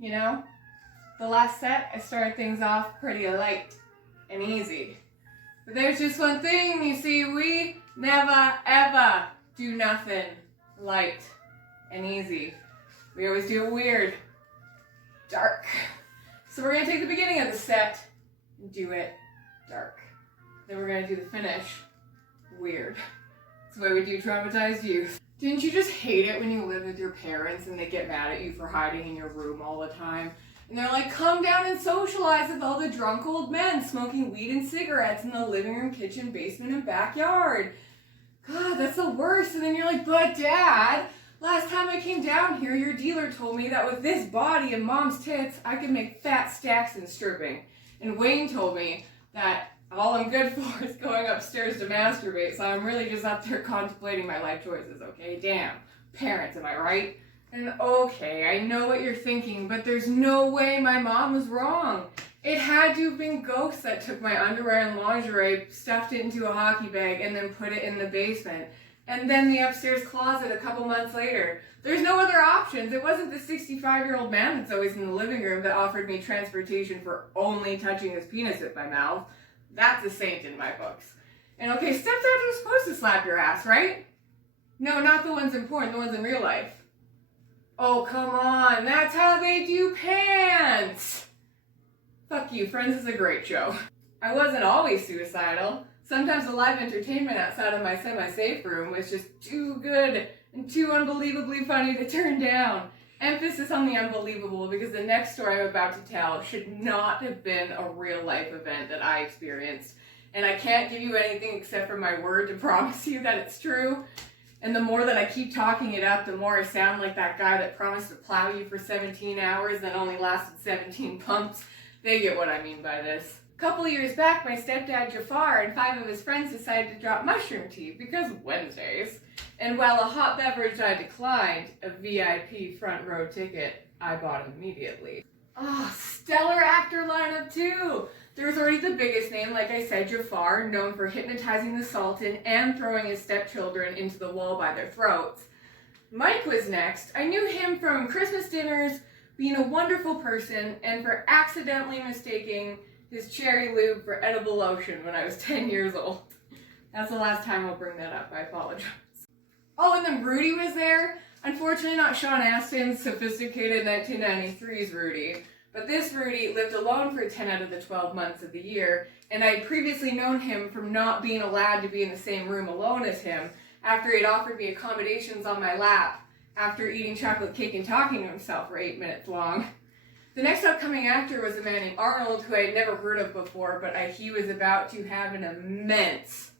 you know? The last set, I started things off pretty light and easy. But there's just one thing, you see, we never ever do nothing light and easy. We always do it weird, dark. So we're gonna take the beginning of the set and do it dark. Then we're gonna do the finish weird. That's the way we do traumatized youth. Didn't you just hate it when you live with your parents and they get mad at you for hiding in your room all the time? And they're like, come down and socialize with all the drunk old men smoking weed and cigarettes in the living room, kitchen, basement, and backyard. God, that's the worst. And then you're like, but Dad, last time I came down here, your dealer told me that with this body and mom's tits, I could make fat stacks in stripping. And Wayne told me that all I'm good for is going upstairs to masturbate, so I'm really just up there contemplating my life choices, okay? Damn. Parents, am I right? And okay, I know what you're thinking, but there's no way my mom was wrong. It had to have been ghosts that took my underwear and lingerie, stuffed it into a hockey bag, and then put it in the basement. And then the upstairs closet a couple months later. There's no other options. It wasn't the 65-year-old man that's always in the living room that offered me transportation for only touching his penis with my mouth. That's a saint in my books. And okay, stepdads are supposed to slap your ass, right? No, not the ones in porn, the ones in real life. Oh, come on, that's how they do pants! Fuck you, Friends is a great show. I wasn't always suicidal. Sometimes the live entertainment outside of my semi-safe room was just too good and too unbelievably funny to turn down. Emphasis on the unbelievable, because the next story I'm about to tell should not have been a real-life event that I experienced. And I can't give you anything except for my word to promise you that it's true. And the more that I keep talking it up, the more I sound like that guy that promised to plow you for 17 hours and only lasted 17 pumps. They get what I mean by this. A couple years back, my stepdad Jafar and 5 of his friends decided to drop mushroom tea, because Wednesdays. And while a hot beverage I declined, a VIP front row ticket I bought immediately. Oh, stellar actor lineup too! There was already the biggest name, like I said, Jafar, known for hypnotizing the Sultan and throwing his stepchildren into the wall by their throats. Mike was next. I knew him from Christmas dinners, being a wonderful person, and for accidentally mistaking his cherry lube for edible lotion when I was 10 years old. That's the last time I'll bring that up, I apologize. Oh, and then Rudy was there. Unfortunately, not Sean Astin's sophisticated 1993's Rudy, but this Rudy lived alone for 10 out of the 12 months of the year, and I had previously known him from not being allowed to be in the same room alone as him after he'd offered me accommodations on my lap after eating chocolate cake and talking to himself for 8 minutes long. The next upcoming actor was a man named Arnold, who I had never heard of before, but he was about to have an immense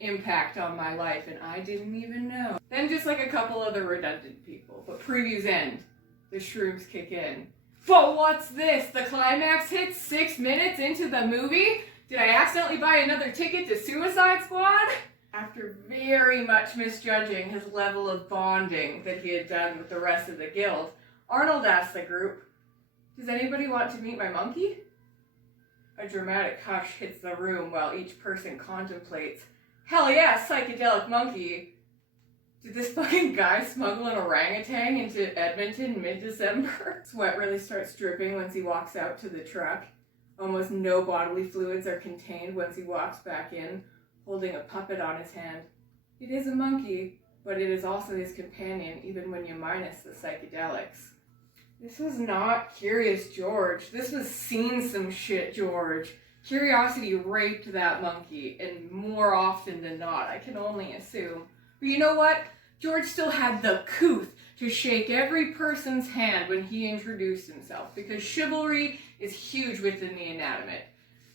impact on my life, and I didn't even know. Then just like a couple other redundant people, but previews end. The shrooms kick in. But what's this? The climax hits 6 minutes into the movie? Did I accidentally buy another ticket to Suicide Squad? After very much misjudging his level of bonding that he had done with the rest of the guild, Arnold asked the group, "Does anybody want to meet my monkey?" A dramatic hush hits the room while each person contemplates, "Hell yeah, psychedelic monkey." Did this fucking guy smuggle an orangutan into Edmonton mid-December? Sweat really starts dripping once he walks out to the truck. Almost no bodily fluids are contained once he walks back in, holding a puppet on his hand. It is a monkey, but it is also his companion, even when you minus the psychedelics. This was not Curious George. This was Seen Some Shit George. Curiosity raped that monkey, and more often than not, I can only assume. But you know what? George still had the couth to shake every person's hand when he introduced himself, because chivalry is huge within the inanimate.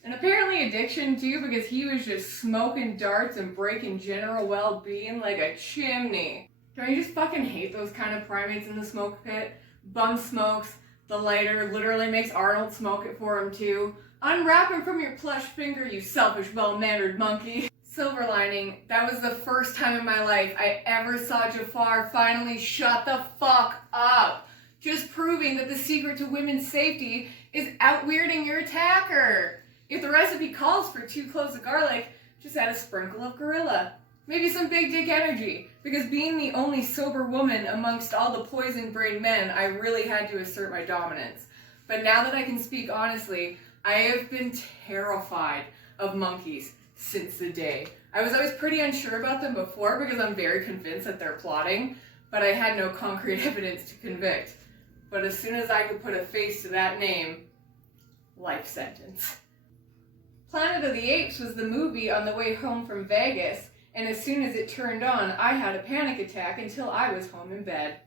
And apparently addiction too, because he was just smoking darts and breaking general well-being like a chimney. Don't you just fucking hate those kind of primates in the smoke pit? Bum smokes, the lighter literally makes Arnold smoke it for him too. Unwrap him from your plush finger, you selfish, well-mannered monkey. Silver lining, that was the first time in my life I ever saw Jafar finally shut the fuck up. Just proving that the secret to women's safety is out-weirding your attacker. If the recipe calls for 2 cloves of garlic, just add a sprinkle of gorilla. Maybe some big dick energy, because being the only sober woman amongst all the poison-brained men, I really had to assert my dominance. But now that I can speak honestly, I have been terrified of monkeys since the day. I was always pretty unsure about them before because I'm very convinced that they're plotting, but I had no concrete evidence to convict. But as soon as I could put a face to that name, life sentence. Planet of the Apes was the movie on the way home from Vegas, and as soon as it turned on, I had a panic attack until I was home in bed.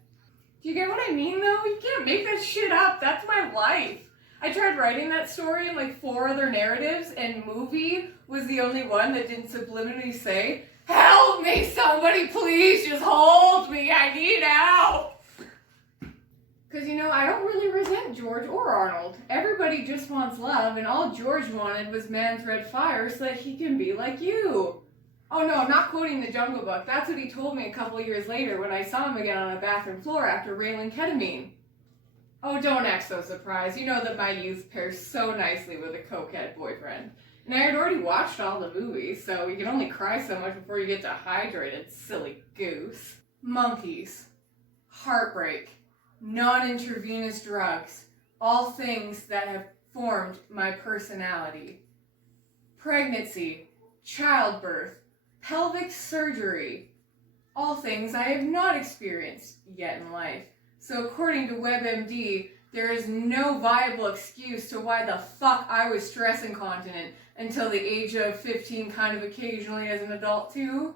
Do you get what I mean, though? You can't make that shit up. That's my life. I tried writing that story in like 4 other narratives, and movie was the only one that didn't subliminally say, "Help me, somebody, please, just hold me, I need help." Because, you know, I don't really resent George or Arnold. Everybody just wants love, and all George wanted was man's red fire so that he can be like you. Oh no, I'm not quoting the Jungle Book. That's what he told me a couple years later when I saw him again on a bathroom floor after railing ketamine. Oh, don't act so surprised. You know that my youth pairs so nicely with a cokehead boyfriend. And I had already watched all the movies, so you can only cry so much before you get dehydrated, silly goose. Monkeys. Heartbreak. Non-intravenous drugs. All things that have formed my personality. Pregnancy. Childbirth. Pelvic surgery. All things I have not experienced yet in life. So according to WebMD, there is no viable excuse to why the fuck I was stress incontinent until the age of 15, kind of occasionally as an adult too.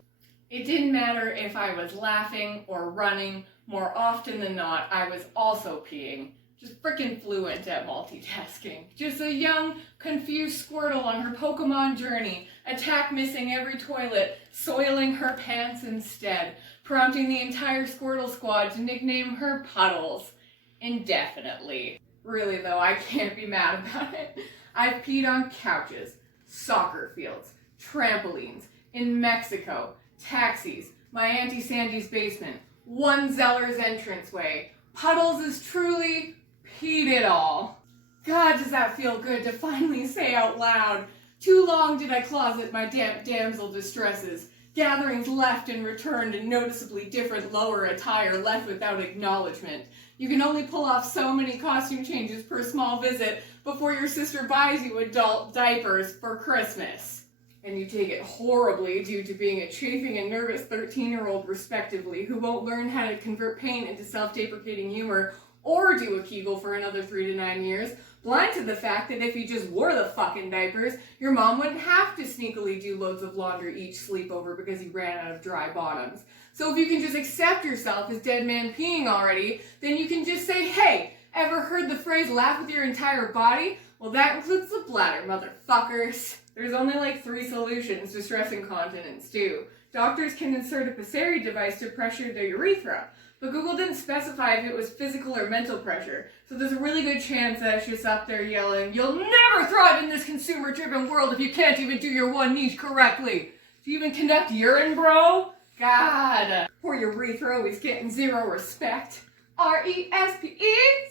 It didn't matter if I was laughing or running, more often than not, I was also peeing. Just frickin' fluent at multitasking. Just a young, confused Squirtle on her Pokemon journey, attack missing every toilet, soiling her pants instead, prompting the entire Squirtle squad to nickname her Puddles. Indefinitely. Really though, I can't be mad about it. I've peed on couches, soccer fields, trampolines, in Mexico, taxis, my Auntie Sandy's basement, one Zeller's entranceway. Puddles is truly peed it all. God, does that feel good to finally say out loud. Too long did I closet my damsel distresses. Gatherings left and returned in noticeably different lower attire left without acknowledgement. You can only pull off so many costume changes per small visit before your sister buys you adult diapers for Christmas. And you take it horribly due to being a chafing and nervous 13-year-old respectively who won't learn how to convert pain into self-deprecating humor or do a Kegel for another 3 to 9 years, blind to the fact that if you just wore the fucking diapers, your mom wouldn't have to sneakily do loads of laundry each sleepover because you ran out of dry bottoms. So if you can just accept yourself as dead man peeing already, then you can just say, hey, ever heard the phrase laugh with your entire body? Well, that includes the bladder, motherfuckers. There's only like 3 solutions to stress incontinence too. Doctors can insert a Pessary device to pressure the urethra, but Google didn't specify if it was physical or mental pressure, so there's a really good chance that it's just up there yelling, "You'll never thrive in this consumer-driven world if you can't even do your one niche correctly. Do you even conduct urine, bro? God. Poor urethra always getting 0 respect. RESPECT.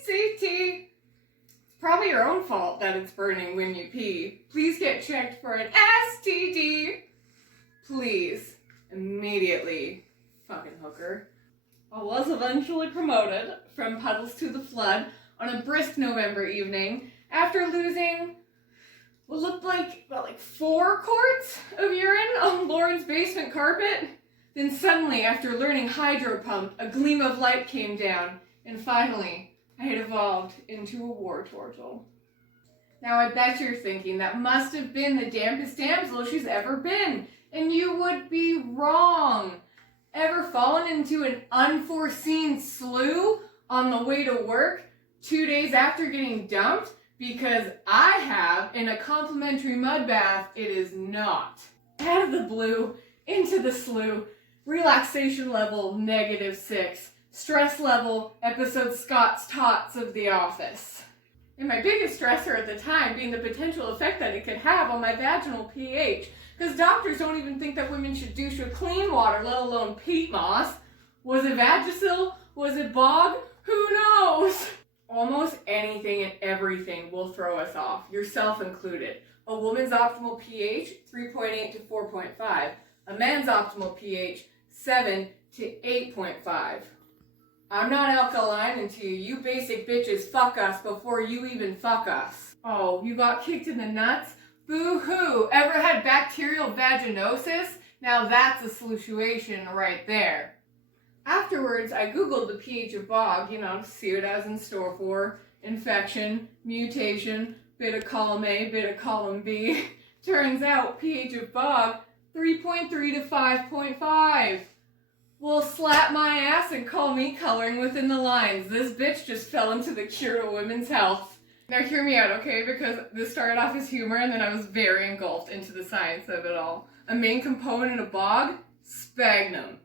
It's probably your own fault that it's burning when you pee. Please get checked for an STD. Please. Immediately. Fucking hooker. I was eventually promoted from puddles to the flood on a brisk November evening after losing what looked like, 4 quarts of urine on Lauren's basement carpet. Then suddenly, after learning hydro pump, a gleam of light came down, and finally, I had evolved into a war turtle. Now I bet you're thinking that must have been the dampest damsel she's ever been, and you would be wrong. Ever fallen into an unforeseen slough on the way to work 2 days after getting dumped? Because I have, in a complimentary mud bath, it is not. Out of the blue, into the slough, relaxation level -6, stress level episode Scott's Tots of The Office. And my biggest stressor at the time being the potential effect that it could have on my vaginal pH. Because doctors don't even think that women should douche with clean water, let alone peat moss. Was it Vagisil? Was it bog? Who knows? Almost anything and everything will throw us off, yourself included. A woman's optimal pH, 3.8 to 4.5. A man's optimal pH, 7 to 8.5. I'm not alkaline until you basic bitches fuck us before you even fuck us. Oh, you got kicked in the nuts? Boo-hoo! Ever had bacterial vaginosis? Now that's a situation right there. Afterwards, I googled the pH of bog, to see what I was in store for. Infection, mutation, bit of column A, bit of column B. Turns out pH of bog, 3.3 to 5.5. Well, slap my ass and call me coloring within the lines. This bitch just fell into the cure to women's health. Now hear me out, okay? Because this started off as humor and then I was very engulfed into the science of it all. A main component of bog? Sphagnum.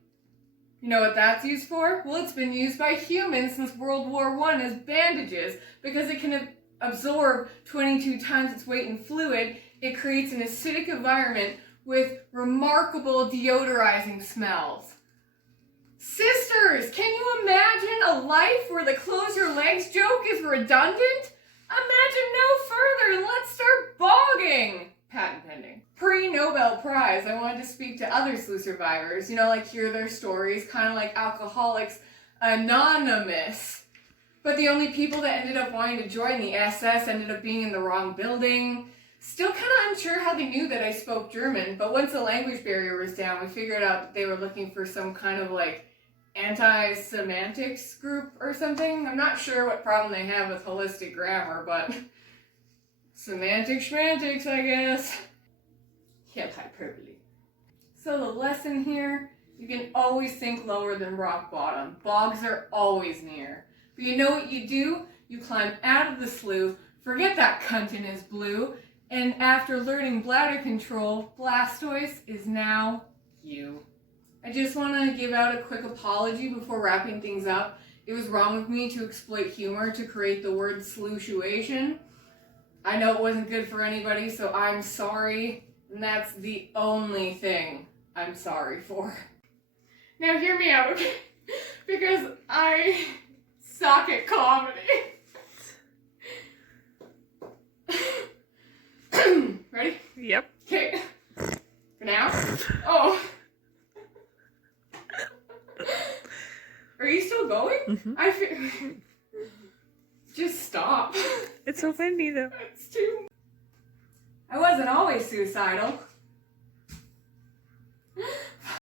You know what that's used for? Well, it's been used by humans since World War I as bandages because it can absorb 22 times its weight in fluid. It creates an acidic environment with remarkable deodorizing smells. Sisters, can you imagine a life where the close your legs joke is redundant? Imagine no further and let's start bogging. Patent pending. Pre-Nobel Prize, I wanted to speak to other SLU survivors, hear their stories, kind of like Alcoholics Anonymous. But the only people that ended up wanting to join the SS ended up being in the wrong building. Still kind of unsure how they knew that I spoke German, but once the language barrier was down, we figured out that they were looking for some kind of anti-semantics group or something. I'm not sure what problem they have with holistic grammar, but semantics, I guess. Yep, hyperbole. So the lesson here, you can always sink lower than rock bottom. Bogs are always near. But you know what you do? You climb out of the slough, forget that cunt in his blue, and after learning bladder control, Blastoise is now you. I just want to give out a quick apology before wrapping things up. It was wrong of me to exploit humor to create the word solution. I know it wasn't good for anybody, so I'm sorry. And that's the only thing I'm sorry for. Now hear me out, okay? Because I suck at comedy. Ready? Yep. Okay. For now? Oh. Are you still going? Mm-hmm. I feel... Just stop. It's so funny though. It's too... I wasn't always suicidal.